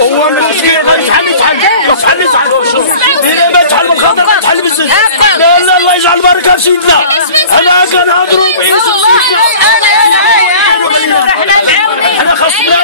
هو المشكلة شحال إذا ما تحل بالخاطر ما تحل بالزج. لا لا الله يجعل بركة في سيدنا. أنا كنهضروا بعيسى أنا خاصنا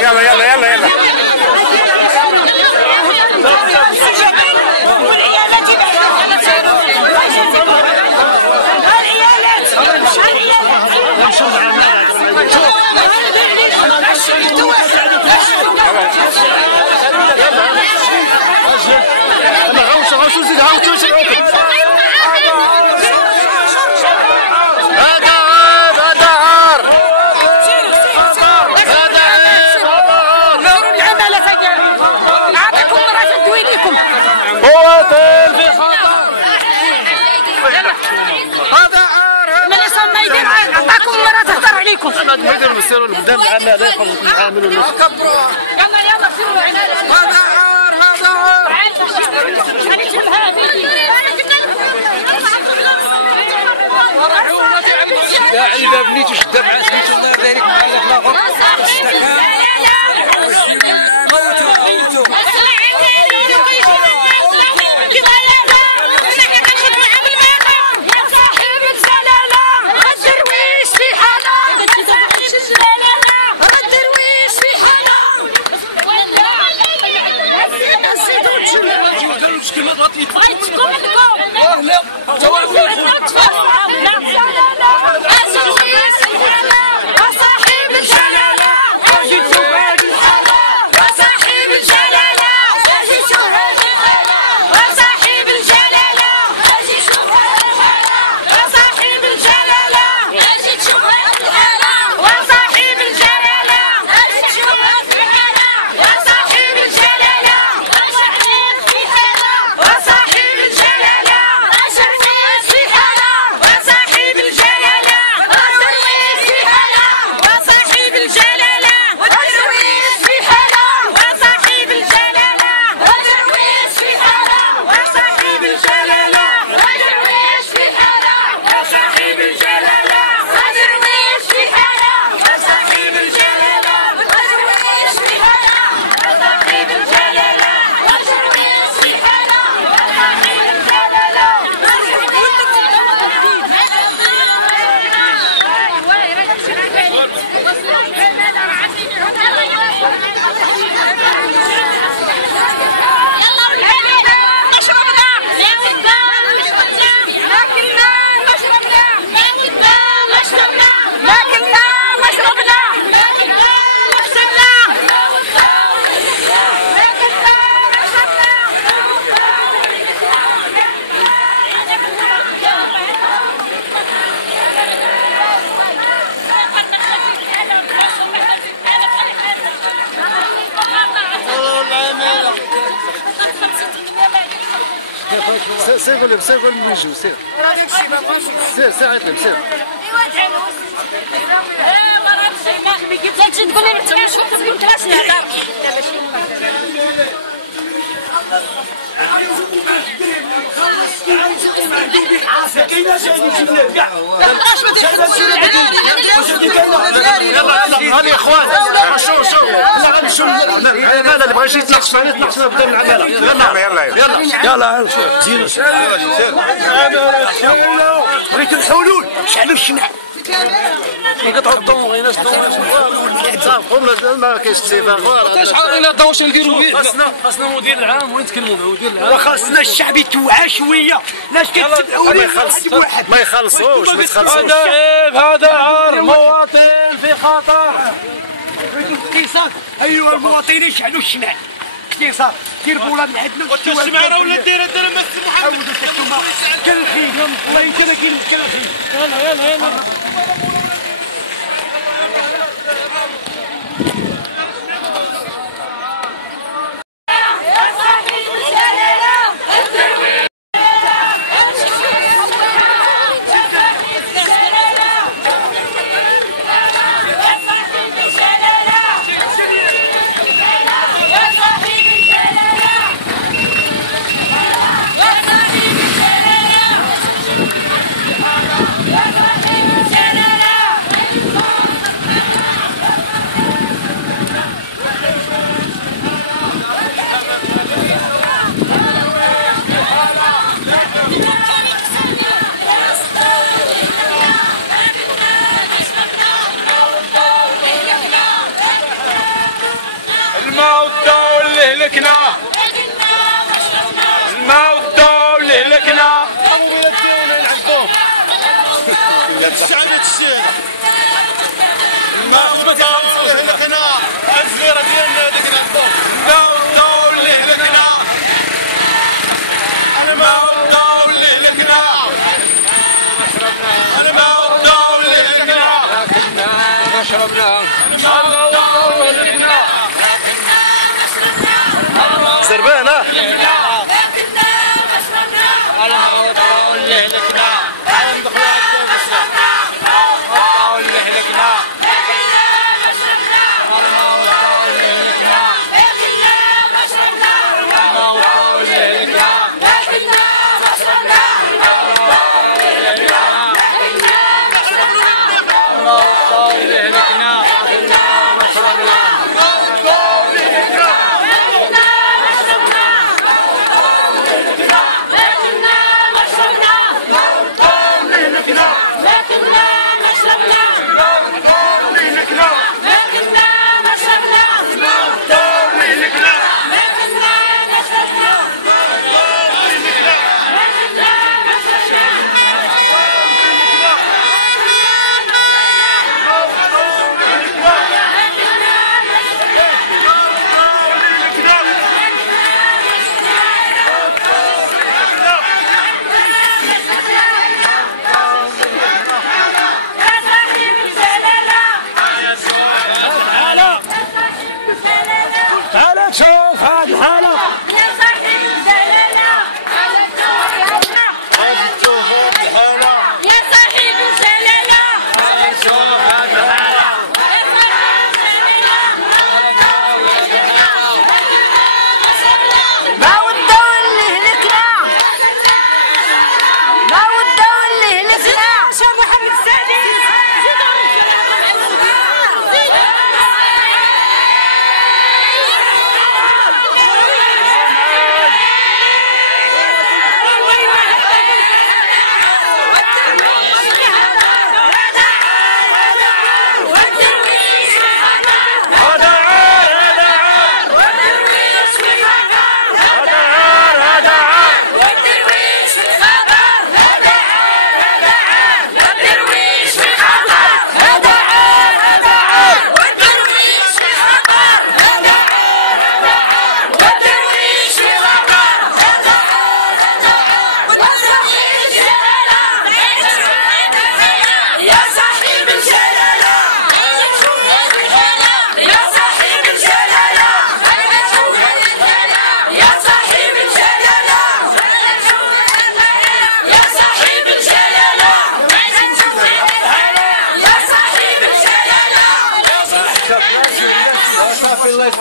يلا يلا يلا يلا انا غوص زيد هاوتو قد ما يديروا يسيروا لقدام العماله يخرجوا يعاملوا الناس. يلا يلا سيروا هذا عار هذا عار. يا علبه بنيتو شده مع سميتو الله يبارك معلق الاخر. سير قول نجيو سير سير عيط لهم سير. تقول لي انت مش وقت تقول كلاسنا دارك يلا يا اخوان شوف هذا اللي بغى يجي يتناقش معنا يتناقش قدام العماله. يلا زينوا بغيت الحلول شحال الشنع يقطعوا الضو غير ناس صافي ما كاينش استفاده. تشعر الى الضو شنو نديروا به؟ خاصنا مدير العام ونتكلموا مع مدير العام وخاصنا الشعب يتوعى شويه. لاش كتبعوا لي ما يخلصوش هذا عار مواطن في خطر. اقتصاد ايها المواطنين شعلوا الشمع اقتصاد دير بولا من عندنا الشمعه ولا دير مس محمد كالحين والله يمكن كاين كالحين. يلا الماء والضوء اللي هلكنا الماء والضوء اللي هلكنا شعبية الشيخ الماء والضوء اللي هلكنا الزيرة ديالنا هذيك نعطوه الماء والضوء اللي هلكنا الماء والضوء اللي هلكنا الماء والضوء اللي هلكنا ما شربناه زربانه اللي هلكنا ندخلوا على الضوء اللي هلكنا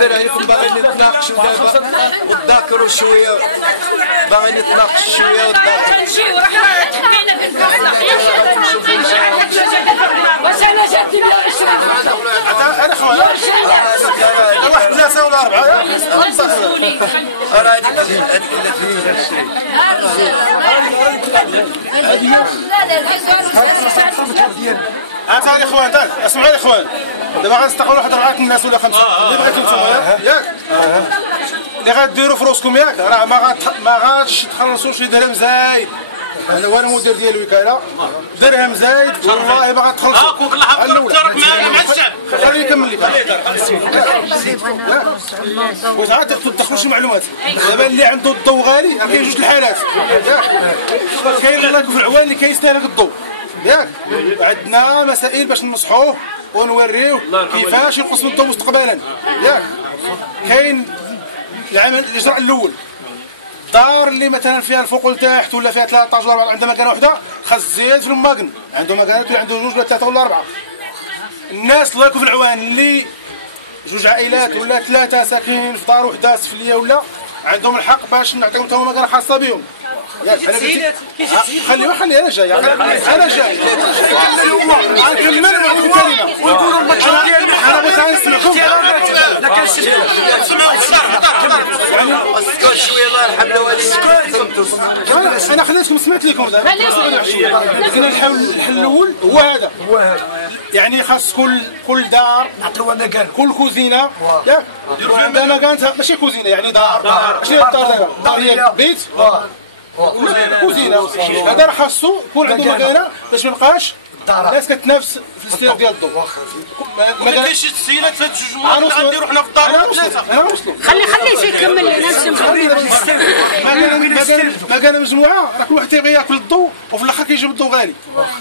بالنسبه لكم باغيين نتناقشوا دابا وتذاكروا شويه، باغيين نتناقشوا شويه وتذاكروا. واش انا جاتي بيا 20 انا خويا واحد 3 ولا 4 انا هذيك تعال يا اخوان تعال اسمعوا يا اخوان دابا غنستقبلوا واحد 4 الناس ولا 5 اللي بغيتو نتوما ياك اللي غديروا في راسكم ياك راه ما غاتش تخلصوا شي درهم زايد. انا وانا مدير ديال الوكاله درهم زايد والله ما غتخلصوا. كل حاجه تشارك معنا مع الشعب. خليني نكمل لك واش عاد تدخلوا شي معلومات. دابا اللي عنده الضوء غالي كاين جوج الحالات ياك، كاين الله يكون في العوان اللي كيستهلك الضوء ياك، عندنا مسائل باش نمسحوه ونوريوه كيفاش ينقص من الضوء مستقبلا ياك. كاين العمل الاجراء الاول، الدار اللي مثلا فيها الفوق لتحت ولا فيها 13 ولا 4 عندها مكانه واحده خاص تزيد في الماكن، عنده مكانات اللي عنده 2 ولا 3 ولا 4. الناس الله يكون في العوان اللي 2 عائلات ولا 3 ساكنين في دار وحده سفليه ولا عندهم الحق باش نعطيهم حتى مكانه خاصه بهم ياك. خلي انا جاي غنكمل ونعطيكم كلمه ونقولوا الماتشات ديالنا. انا بغيت نسمعكم اسكت شويه الله يرحم الوالدين. انا خليتكم سمعت لكم دابا. لكن الحل الاول هو هذا يعني خاص كل دار نعطيوها مكان، كل كوزينه ياك عندها مكانتها، ماشي كوزينه يعني دار. شنو هي الدار دابا؟ الدار هي بيت كوزينه. هذا راه خاصو يكون عنده مكانه باش ما يبقاش الناس كتنافس في الاستهلاك ديال الضوء. ما كاينش شي تسهيلات في هاد 2 جمعات اللي غنديروا حنا في الدار. انا وصلوا خليه يكمل لي نفسه. مكانه مجموعه راه كل واحد تيبغي ياكل الضوء وفي الاخر كيجيب الضوء غالي.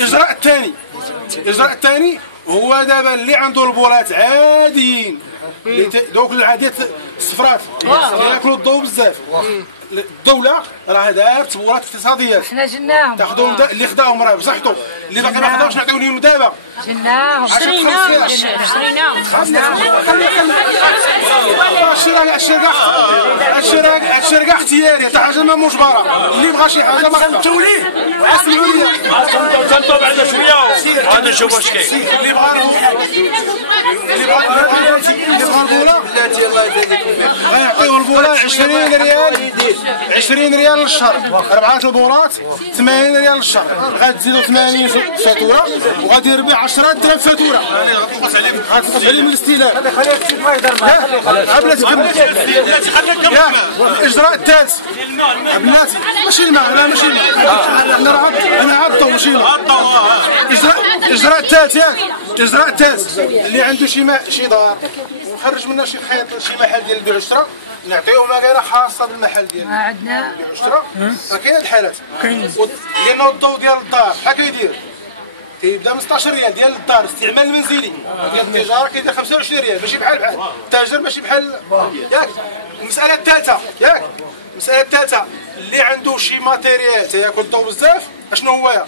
الاجراء الثاني هو دابا اللي عنده البولات عاديين دوك العاديات الصفرات اللي ياكلوا الضوء بزاف. الدولة راه دارت بولات اقتصاديات، حنا جناهم تاخذوهم اللي خداهم راه بصحتو، اللي باقي ما خداوش نعطيو لهم دابا. جناهم شريناهم. هادشي راه اختياري، حتى حاجه ما مجبره. اللي بغى شي حاجه ما خدمتو ليه واسمعوا لي. تنطوا بعدا شويه غادي نشوفوا اش كاين. اللي بغى البوله بلاتي الله يجازيكم بخير غيعطيو البوله 20 ريال 20 ريال للشهر، 4 البولات 80 ريال للشهر. غتزيدوا 80 فاتوره وغادي يربح 10 درهم فاتوره. غتنقص عليه من الاستهلاك. بلاتي كمل. الاجراء الثالث بلاتي ماشي الماء، لا ماشي الماء، انا عاد الضوء ماشي الماء. الاجراء الثالث ياك، الاجراء الثالث اللي عنده شي دار ونخرج منها شي خيط شي محل ديال البيع والشراء نعطيوه مكانه خاصه بالمحل ديال عندنا البيع والشراء. راه كاين هاد الحالات لانه الضوء ديال الدار بحال كيدير كيبدا من 16 ريال ديال الدار استعمال المنزلي، ديال التجاره كيدير 25 ريال ماشي بحال التاجر ماشي بحال ياك. المساله الثالثه ياك، المساله الثالثه اللي عنده شي ماتيريال تياكل الضوء بزاف اشنو هو؟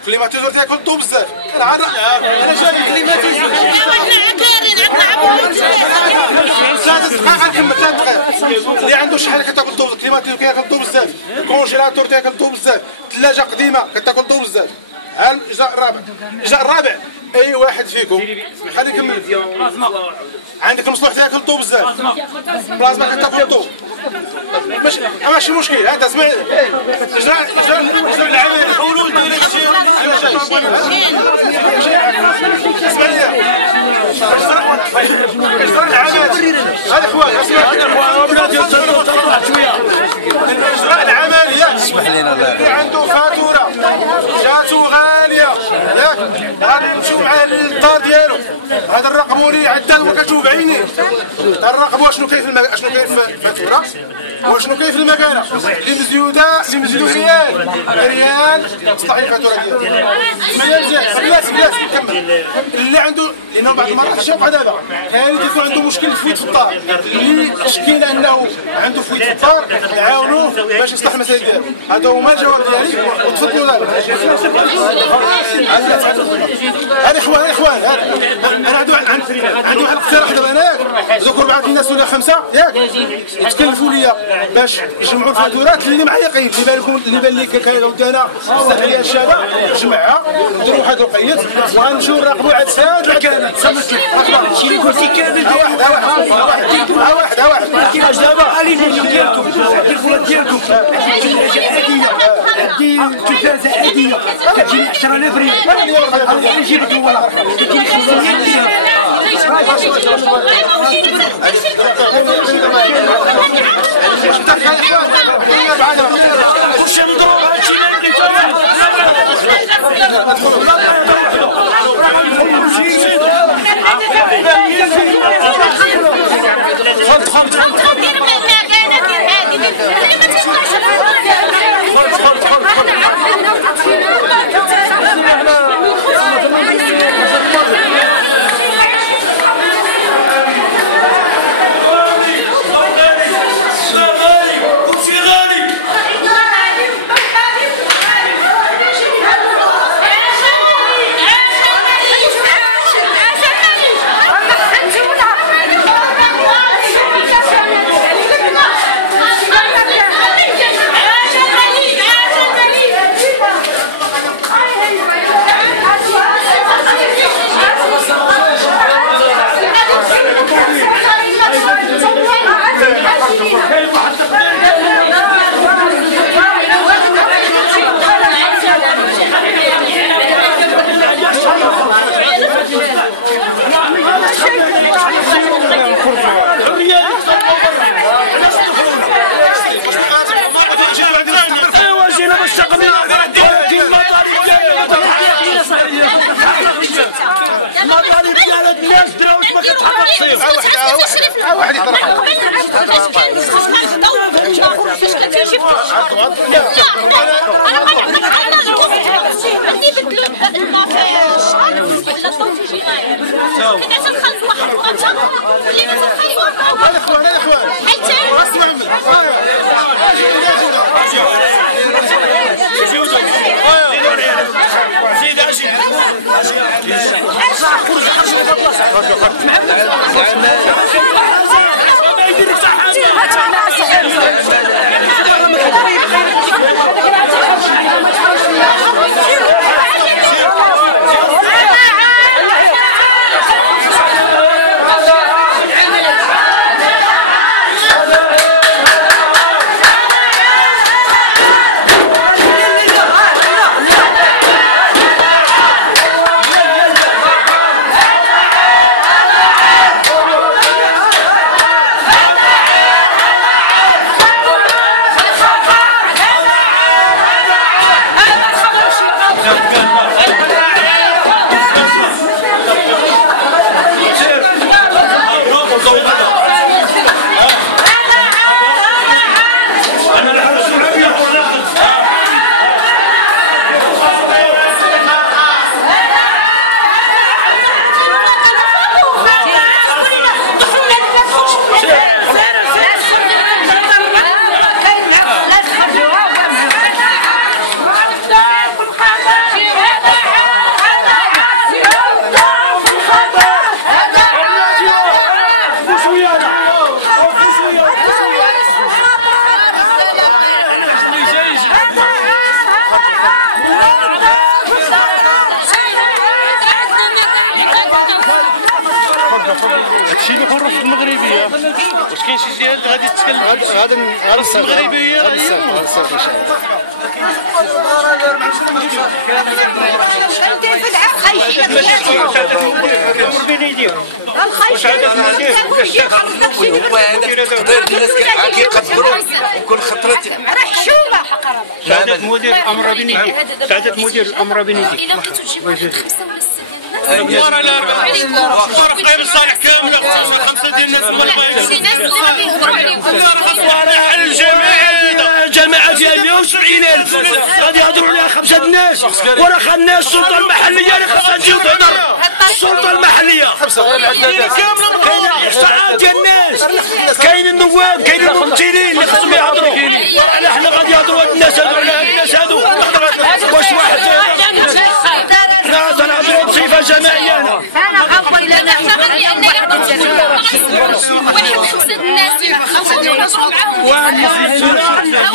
الكليماتيزور تياكل الضوء بزاف. انا جاي الكليماتيزور 3 دقائق غنكمل 3 دقائق. اللي عنده شي حاجه كتاكل الضوء، الكليماتيزور كياكل الضوء بزاف، الكونجيلاتور تياكل الضوء بزاف، الثلاجه قديمه كتاكل الضوء بزاف. ها الاجراء الرابع. الاجراء الرابع اي واحد فيكم خلي نكمل. عندك المصلوح تاكل الضوء بزاف، بلازما كتاكل الضوء ماشي مشكل. هذا اسمع اجراء العملي قولوا لي انا جاي اسمع لي اجراء العملي. هذا اخوان اسمع بلاتي شويه. الاجراء العملي ياك اللي عنده فاتوره جاتو غاليه ياك غادي نمشيو معاه للدار ديالو. هذا الرقم ولي عداد وكتشوف بعينيه. نراقبوا اشنو كاين في الفاتوره وشنو كاين في المكانه اللي مزيوده ريال صحيح فاتوره ديالها بلاش نكمل اللي عنده لانه بعض المرات شوف دابا كاين كيكون عنده مشكل فويت في الدار اللي شكينا انه عنده فويت في الدار نعاونوه باش يصلح المسائل ديالو هذا هما الجواب ديالي وتفضلوا لا هذا اخوان انا عندي واحد الاقتراح دابا هناك دوك 4 الناس ولا 5 ياك يتكلفوا ليا باش يجمعوا الفاتورات اللي معيقين اللي بان لي كاينه بزاف ديال الشباب نجمعها نديروا واحد القيد وغنمشيو نراقبوا عاد ساد الكامل شي اللي قلتي كامل واحد كيفاش دابا الفولات ديالكم عندي تلفازه عاديه كتجيني 10000 ريال نجيب لك الورق كتجيني 500 واحد يطرح هادشي اللي حر في المغربيه واش كاين شي جهه غادي تتكلم غادي نعرف المغربيه هي ان شاء شهادة مدير الأمر بنيدي ورا لا ورا قيم الصالح كامله خصوصا 5 ديال الناس ما بغاوش جماعة فيها 170,000 غادي يهضروا عليها 5 الناس وراه خلنا السلطة المحلية اللي خاصها تجي وتهضر. السلطة المحلية كاين الاحصاءات ديال الناس، كاين النواب، كاين الممثلين اللي خاصهم يهضروا. حنا غادي يهضروا هاد الناس هادو على هاد الناس هادو. واش واحد لا تنهضروا بصفة جماعية. انا غنقول لنا اعتقد بان واحد 5 الناس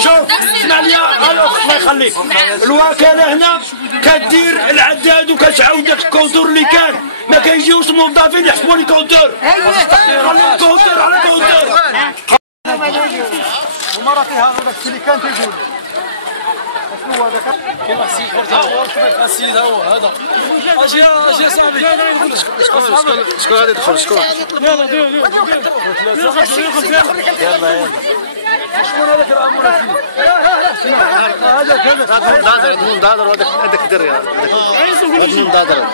شوف اسمع لي الله يخليك، الوكالة هنا كدير العداد وكتعاود داك الكونتور اللي كان، ما كيجيوش موظفين يحسبوا لي كونتور. خلي الكونتور على كونتور. ومرة فيها هذاك اللي كان تيقول شنو هذاك؟ كاين واحد السيد خرج هو السيد هو هذا اجي صاحبي شكون غادي يدخل شكون؟ يلا يلا شكون هذاك الامر هذا المنضادر وهذاك الدري هذا المنضادر